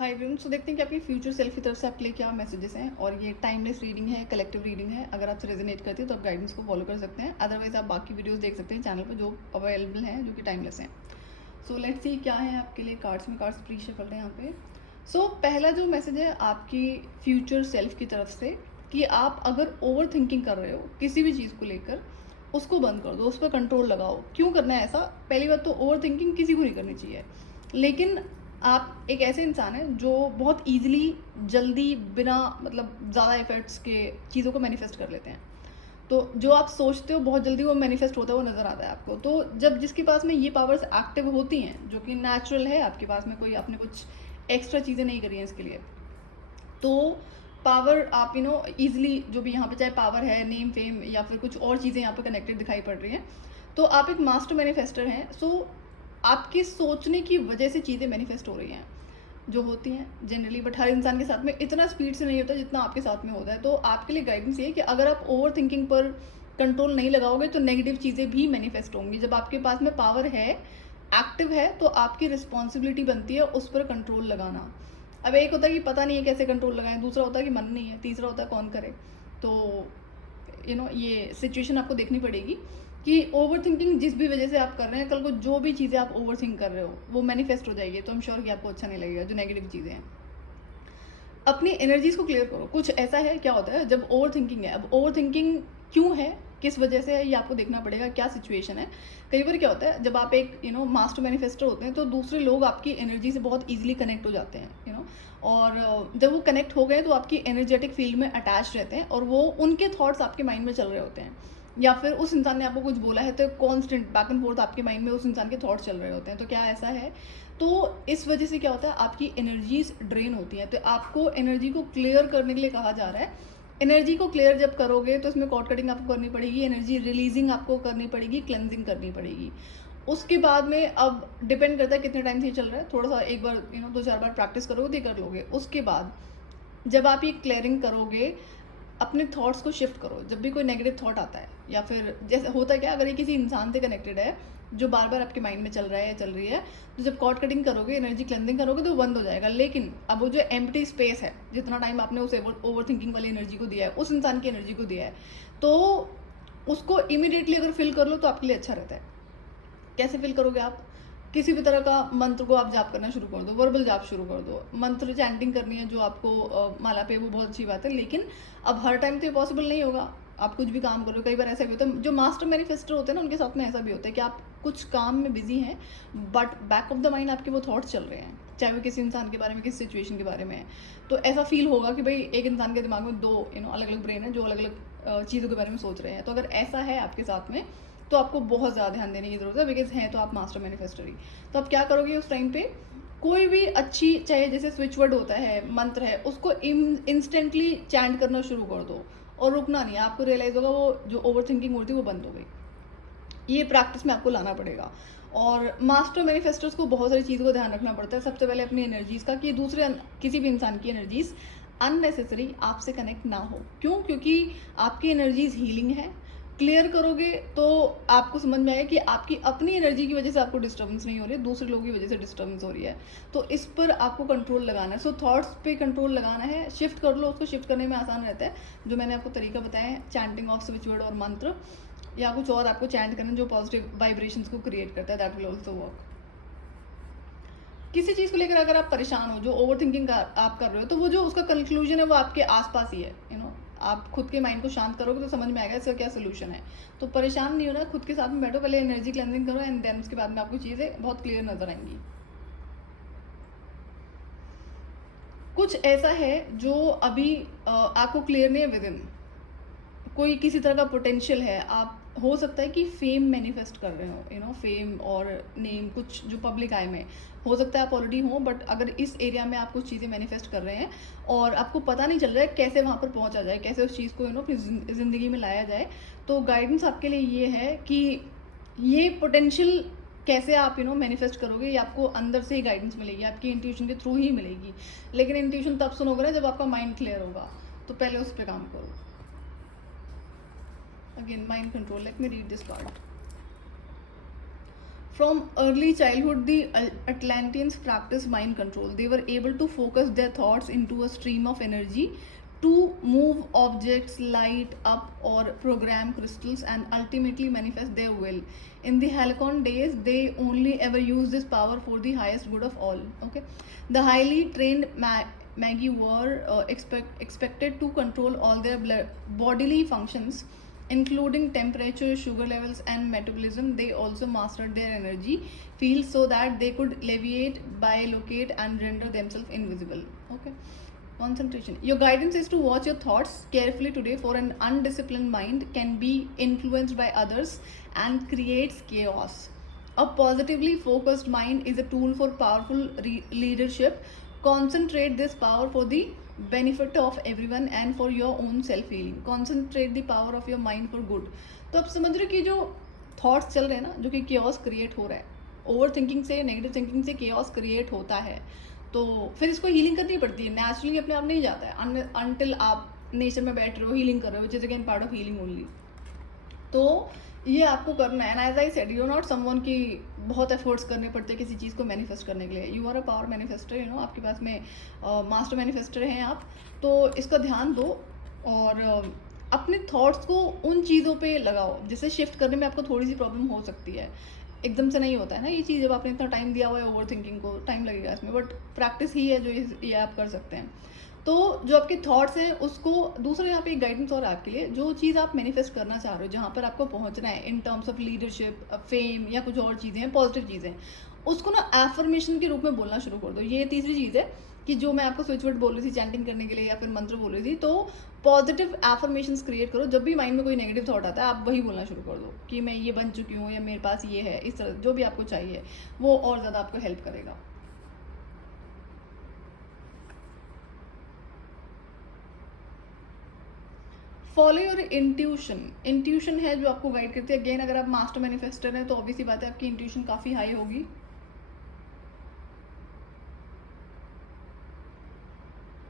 Hi everyone. सो देखते हैं कि आपकी फ्यूचर सेल्फ की तरफ से आपके लिए क्या मैसेजेस हैं। और ये टाइमलेस रीडिंग है, कलेक्टिव रीडिंग है। अगर आपसे रेजोनेट करती है तो आप गाइडेंस को फॉलो कर सकते हैं, अदरवाइज आप बाकी वीडियोस देख सकते हैं चैनल पर जो अवेलेबल हैं, जो कि टाइमलेस हैं। सो लेट्स सी क्या है आपके लिए। कार्ड्स प्री शफल हैं यहाँ पे। सो पहला जो मैसेज है आपकी फ्यूचर सेल्फ की तरफ से, कि आप अगर ओवर थिंकिंग कर रहे हो किसी भी चीज़ को लेकर, उसको बंद कर दो, उस पर कंट्रोल लगाओ। क्यों करना है ऐसा? पहली बात तो ओवर थिंकिंग किसी को नहीं करनी चाहिए, लेकिन आप एक ऐसे इंसान हैं जो बहुत ईजिली, जल्दी, बिना मतलब ज़्यादा एफर्ट्स के चीज़ों को मैनिफेस्ट कर लेते हैं। तो जो आप सोचते हो बहुत जल्दी वो मैनिफेस्ट होता है, वो नज़र आता है आपको। तो जब जिसके पास में ये पावर्स एक्टिव होती हैं, जो कि नेचुरल है आपके पास में, कोई आपने कुछ एक्स्ट्रा चीज़ें नहीं करी हैं इसके लिए, तो पावर आप ईजिली, जो भी यहाँ पे चाहे पावर है, नेम फेम या फिर कुछ और चीज़ें यहाँ पे कनेक्टेड दिखाई पड़ रही हैं, तो आप एक मास्टर मैनिफेस्टर हैं। सो आपके सोचने की वजह से चीज़ें मैनिफेस्ट हो रही हैं, जो होती हैं जनरली, बट हर इंसान के साथ में इतना स्पीड से नहीं होता जितना आपके साथ में होता है। तो आपके लिए गाइडेंस ये है कि अगर आप ओवर थिंकिंग पर कंट्रोल नहीं लगाओगे तो नेगेटिव चीज़ें भी मैनिफेस्ट होंगी। जब आपके पास में पावर है, एक्टिव है, तो आपकी रिस्पॉन्सिबिलिटी बनती है उस पर कंट्रोल लगाना। अब एक होता है कि पता नहीं है कैसे कंट्रोल लगाएं, दूसरा होता है कि मन नहीं है, तीसरा होता है कौन करे। तो ये सिचुएशन आपको देखनी पड़ेगी कि ओवर थिंकिंग जिस भी वजह से आप कर रहे हैं, कल को जो भी चीज़ें आप ओवर थिंक कर रहे हो वो मैनिफेस्ट हो जाएगी। तो आई एम श्योर कि आपको अच्छा नहीं लगेगा जो नेगेटिव चीज़ें हैं। अपनी एनर्जीज को क्लियर करो। कुछ ऐसा है, क्या होता है जब ओवर थिंकिंग है, अब ओवर थिंकिंग क्यों है, किस वजह से है, ये आपको देखना पड़ेगा, क्या सिचुएशन है। कई बार क्या होता है, जब आप एक मास्टर मैनिफेस्टर होते हैं तो दूसरे लोग आपकी एनर्जी से बहुत ईजिली कनेक्ट हो जाते हैं। और जब वो कनेक्ट हो गए तो आपकी एनर्जेटिक फील्ड में अटैच रहते हैं और वो उनके थॉट्स आपके माइंड में चल रहे होते हैं, या फिर उस इंसान ने आपको कुछ बोला है तो कॉन्स्टेंट बैक एंड फोर्थ आपके माइंड में उस इंसान के थॉट्स चल रहे होते हैं। तो क्या ऐसा है? तो इस वजह से क्या होता है, आपकी एनर्जीज ड्रेन होती हैं। तो आपको एनर्जी को क्लियर करने के लिए कहा जा रहा है। एनर्जी को क्लियर जब करोगे तो इसमें कॉर्ड कटिंग आपको करनी पड़ेगी, एनर्जी रिलीजिंग आपको करनी पड़ेगी, क्लेंजिंग करनी पड़ेगी। उसके बाद में अब डिपेंड करता है कितने टाइम से ये चल रहा है। थोड़ा सा एक बार 2-4 बार प्रैक्टिस करोगे तो ये कर लोगे। उसके बाद जब आप ये क्लियरिंग करोगे, अपने थॉट्स को शिफ्ट करो। जब भी कोई नेगेटिव थॉट आता है, या फिर जैसे होता है क्या, अगर ये किसी इंसान से कनेक्टेड है जो बार बार आपके माइंड में चल रहा है या चल रही है, तो जब कॉर्ड कटिंग करोगे, एनर्जी क्लेंजिंग करोगे तो वो बंद हो जाएगा। लेकिन अब वो जो एम्प्टी स्पेस है, जितना टाइम आपने उस ओवर थिंकिंग वाली एनर्जी को दिया है, उस इंसान की एनर्जी को दिया है, तो उसको इमिडिएटली अगर फिल कर लो तो आपके लिए अच्छा रहता है। कैसे फिल करोगे आप? किसी भी तरह का मंत्र को आप जाप करना शुरू कर दो, वर्बल जाप शुरू कर दो। मंत्र चैंटिंग करनी है जो आपको माला पे, वो बहुत अच्छी बात है, लेकिन अब हर टाइम तो ये पॉसिबल नहीं होगा। आप कुछ भी काम करो, कई बार ऐसा भी होता है, जो मास्टर मैनिफेस्टर होते हैं ना, उनके साथ में ऐसा भी होता है कि आप कुछ काम में बिजी हैं, but back of the mind आपके वो थॉट्स चल रहे हैं, चाहे वो किसी इंसान के बारे में, किसी सिचुएशन के बारे में है। तो ऐसा फील होगा कि भाई एक इंसान के दिमाग में दो अलग अलग ब्रेन है जो अलग अलग चीज़ों के बारे में सोच रहे हैं। तो अगर ऐसा है आपके साथ में तो आपको बहुत ज़्यादा ध्यान देने की ज़रूरत है, बिकॉज हैं तो आप मास्टर मैनिफेस्टर ही। तो आप क्या करोगे उस टाइम पे, कोई भी अच्छी, चाहे जैसे स्विच वर्ड होता है, मंत्र है, उसको इंस्टेंटली चैंट करना शुरू कर दो और रुकना नहीं। आपको रियलाइज होगा वो जो ओवर थिंकिंग होती है वो बंद हो गई। ये प्रैक्टिस में आपको लाना पड़ेगा। और मास्टर मैनिफेस्टर्स को बहुत सारी चीज़ों का ध्यान रखना पड़ता है। सबसे पहले अपनी एनर्जीज़ का, कि दूसरे किसी भी इंसान की एनर्जीज़ अननेसेसरी आपसे कनेक्ट ना हो। क्यों? क्योंकि आपकी एनर्जीज हीलिंग है। क्लियर करोगे तो आपको समझ में आएगा कि आपकी अपनी एनर्जी की वजह से आपको डिस्टर्बेंस नहीं हो रही है, दूसरे लोगों की वजह से डिस्टर्बेंस हो रही है। तो इस पर आपको कंट्रोल लगाना है। सो थॉट्स पे कंट्रोल लगाना है, शिफ्ट कर लो। उसको शिफ्ट करने में आसान रहता है, जो मैंने आपको तरीका बताया है, चैंटिंग ऑफ स्विच वर्ड और मंत्र, या कुछ और आपको चैंट करना जो पॉजिटिव वाइब्रेशंस को क्रिएट करता है, दैट विल ऑल्सो वर्क। किसी चीज़ को लेकर अगर आप परेशान हो, जो ओवर थिंकिंग आप कर रहे हो, तो वो जो उसका कंक्लूजन है वो आपके आसपास ही है। आप खुद के माइंड को शांत करोगे तो समझ में आएगा इसका क्या सोल्यूशन है। तो परेशान नहीं होना, खुद के साथ में बैठो, पहले एनर्जी क्लेंजिंग करो, एंड देन उसके बाद में आपको चीज़ें बहुत क्लियर नजर आएंगी। कुछ ऐसा है जो अभी आपको क्लियर नहीं है विद इन, कोई किसी तरह का पोटेंशियल है। आप हो सकता है कि फेम मैनिफेस्ट कर रहे हो, फेम और नेम, कुछ जो पब्लिक आई में हो सकता है आप ऑलरेडी हो, बट अगर इस एरिया में आप कुछ चीज़ें मैनिफेस्ट कर रहे हैं और आपको पता नहीं चल रहा है कैसे वहाँ पर पहुँचा जाए, कैसे उस चीज़ को अपनी ज़िंदगी में लाया जाए, तो गाइडेंस आपके लिए ये है कि ये पोटेंशियल कैसे आप मैनिफेस्ट करोगे, ये आपको अंदर से ही गाइडेंस मिलेगी, आपकी इंट्यूशन के थ्रू ही मिलेगी। लेकिन इंट्यूशन तब सुनोगे ना जब आपका माइंड क्लियर होगा, तो पहले उस पर काम करो। Again, mind control. Let me read this part. From early childhood, the Atlanteans practiced mind control. They were able to focus their thoughts into a stream of energy to move objects, light up, or program crystals and ultimately manifest their will. In the Halcyon days, they only ever used this power for the highest good of all. Okay, the highly trained Magi were expected to control all their bodily functions, including temperature, sugar levels, and metabolism. They also mastered their energy fields so that they could levitate, bilocate, and render themselves invisible. Okay. Concentration. Your guidance is to watch your thoughts carefully today, for an undisciplined mind can be influenced by others and creates chaos. A positively focused mind is a tool for powerful leadership. Concentrate this power for the benefit of everyone and for your own self healing. Concentrate the power of your mind for good. तो आप समझ रहे हो कि जो thoughts चल रहे हैं ना, जो कि केओस क्रिएट हो रहा है, ओवर थिंकिंग से, नेगेटिव थिंकिंग से केओस क्रिएट होता है, तो फिर इसको हीलिंग करनी पड़ती है. नेचुरली अपने आप नहीं जाता है अनटिल आप नेचर में बैठ रहे हो, हीलिंग कर रहे हो, which is again part of healing only. तो ये आपको करना है. And as I said, you not someone की बहुत एफर्ट्स करने पड़ते हैं किसी चीज़ को मैनिफेस्ट करने के लिए. You are a power manifester, you know, आपके पास में मास्टर मैनिफेस्टर हैं आप. तो इसका ध्यान दो और अपने थॉट्स को उन चीज़ों पे लगाओ जिससे शिफ्ट करने में आपको थोड़ी सी प्रॉब्लम हो सकती है. एकदम से नहीं होता है ना ये चीज़. जब आपने इतना टाइम दिया हुआ है ओवर थिंकिंग को, टाइम लगेगा इसमें, बट प्रैक्टिस ही है जो ये आप कर सकते हैं. तो जो आपके थॉट्स हैं उसको, दूसरा यहाँ पे एक गाइडेंस और आपके लिए, जो चीज़ आप मैनिफेस्ट करना चाह रहे हो, जहाँ पर आपको पहुँचना है in terms of leadership, fame या कुछ और चीज़ें हैं, पॉजिटिव चीज़ें, उसको ना एफर्मेशन के रूप में बोलना शुरू कर दो. ये तीसरी चीज़ है कि जो मैं आपको स्विच वर्ड बोल रही थी चैंटिंग करने के लिए या फिर मंत्र बोल रही थी, तो पॉजिटिव एफर्मेशंस क्रिएट करो. जब भी माइंड में कोई नेगेटिव थॉट आता है, आप वही बोलना शुरू कर दो कि मैं ये बन चुकी हूँ या मेरे पास ये है. इस तरह जो भी आपको चाहिए वो और ज़्यादा आपको हेल्प करेगा. Follow your intuition. इंट्यूशन है जो आपको गाइड करती है. अगेन अगर आप मास्टर मैनिफेस्टर हैं तो ऑब्वियसली बात है आपकी इंट्यूशन काफ़ी हाई होगी.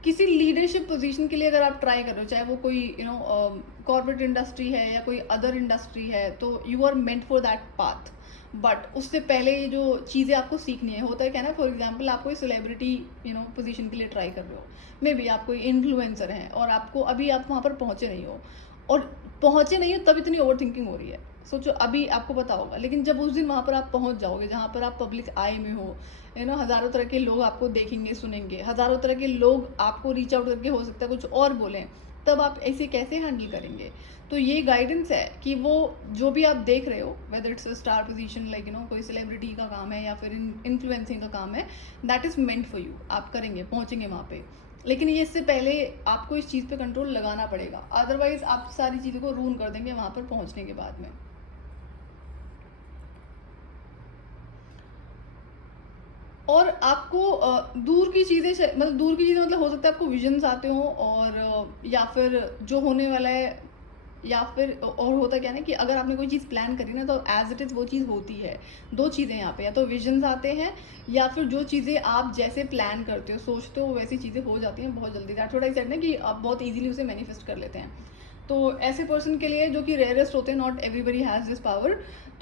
किसी लीडरशिप पोजीशन के लिए अगर आप ट्राई कर रहे हो, चाहे वो कोई कॉर्पोरेट इंडस्ट्री है या कोई अदर इंडस्ट्री है, तो you are meant for that path. But उससे पहले ये जो चीज़ें आपको सीखनी है, होता है क्या ना, फॉर एग्जांपल आप कोई सेलिब्रिटी पोजीशन के लिए ट्राई कर रहे हो, मे बी आप कोई इन्फ्लुएंसर हैं और आपको अभी आप वहाँ पर पहुँचे नहीं हो, और पहुँचे नहीं हो तब इतनी ओवर थिंकिंग हो रही है. सोचो अभी आपको पता होगा, लेकिन जब उस दिन वहाँ पर आप पहुँच जाओगे जहाँ पर आप पब्लिक आई में हो, हज़ारों तरह के लोग आपको देखेंगे, सुनेंगे, हज़ारों तरह के लोग आपको रीच आउट करके हो सकता है कुछ और बोलें, तब आप ऐसे कैसे हैंडल करेंगे. तो ये गाइडेंस है कि वो जो भी आप देख रहे हो, whether it's a star position, like कोई सेलिब्रिटी का काम है या फिर इन्फ्लुएंसिंग का काम है, that is meant for you. आप करेंगे, पहुँचेंगे वहाँ पे, लेकिन ये इससे पहले आपको इस चीज़ पे कंट्रोल लगाना पड़ेगा. अदरवाइज आप सारी चीज़ों को रून कर देंगे वहाँ पर पहुँचने के बाद में. और आपको दूर की चीज़ें मतलब हो सकता है आपको विजन्स आते हो, और या फिर जो होने वाला है, या फिर और होता क्या ना कि अगर आपने कोई चीज़ प्लान करी ना, तो एज इट इज़ वो चीज़ होती है. दो चीज़ें यहाँ पे, या तो विजन्स आते हैं या फिर जो चीज़ें आप जैसे प्लान करते हो, सोचते हो, वैसी चीज़ें हो जाती हैं बहुत जल्दी. दैट्स व्हाट आई सेड ना कि आप बहुत ईजिली उसे मैनिफेस्ट कर लेते हैं. तो ऐसे पर्सन के लिए जो कि रेयरेस्ट होते हैं, not everybody has this power,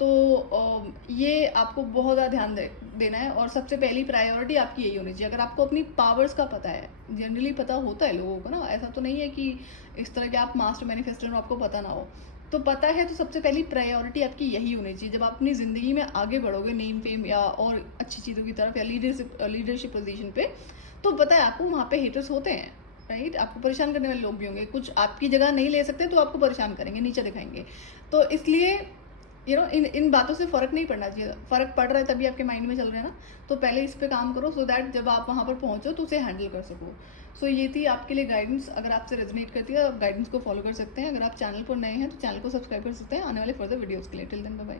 तो ये आपको बहुत ज़्यादा ध्यान देना है. और सबसे पहली प्रायोरिटी आपकी यही होनी चाहिए. अगर आपको अपनी पावर्स का पता है, जनरली पता होता है लोगों को ना, ऐसा तो नहीं है कि इस तरह के आप मास्टर मैनिफेस्टर हो आपको पता ना हो, तो पता है, तो सबसे पहली प्रायोरिटी आपकी यही होनी चाहिए. जब आप अपनी ज़िंदगी में आगे बढ़ोगे नेम फेम या और अच्छी चीज़ों की तरफ, या लीडरशिप पोजीशन पे, तो पता है आपको वहाँ पे हेटर्स होते हैं, राइट. आपको परेशान करने वाले लोग भी होंगे, कुछ आपकी जगह नहीं ले सकते तो आपको परेशान करेंगे, नीचे दिखाएंगे. तो इसलिए इन बातों से फ़र्क नहीं पड़ना चाहिए. फ़र्क पड़ रहा है तभी आपके माइंड में चल रहे हैं ना, तो पहले इस पे काम करो, सो दैट जब आप वहाँ पर पहुँचो तो उसे हैंडल कर सको. सो ये थी आपके लिए गाइडेंस. अगर आपसे रेजोनेट करती है तो आप गाइडेंस को फॉलो कर सकते हैं. अगर आप चैनल पर नए हैं तो चैनल को सब्सक्राइब कर सकते हैं आने वाले फर्दर वीडियोज़ के लिए. Till then bye bye.